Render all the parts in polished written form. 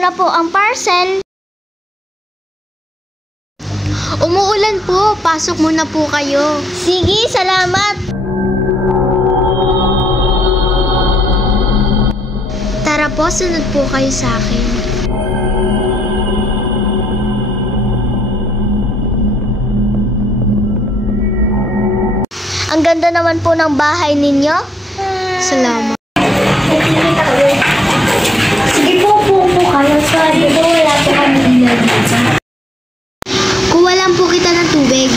na po ang parcel. Umuulan po. Pasok muna po kayo. Sige, salamat. Tara po, sunod po kayo sa akin. Ang ganda naman po ng bahay ninyo. Salamat. Sige po kayo. Sorry, wala po kami ilan. Kuha lang po kita ng tubig.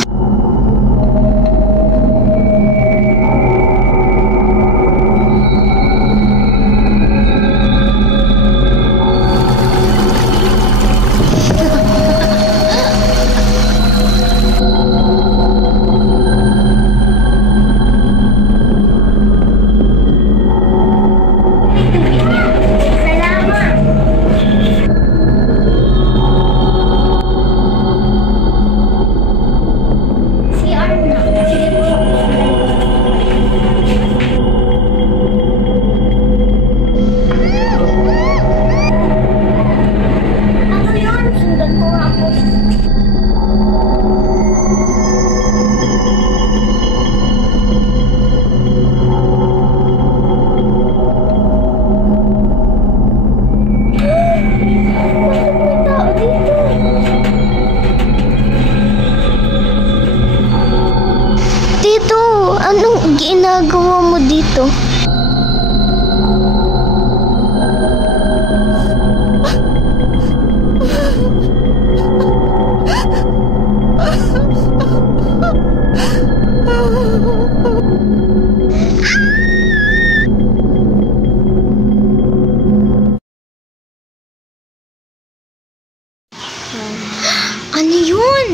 Anong ginagawa mo dito? Ano yun?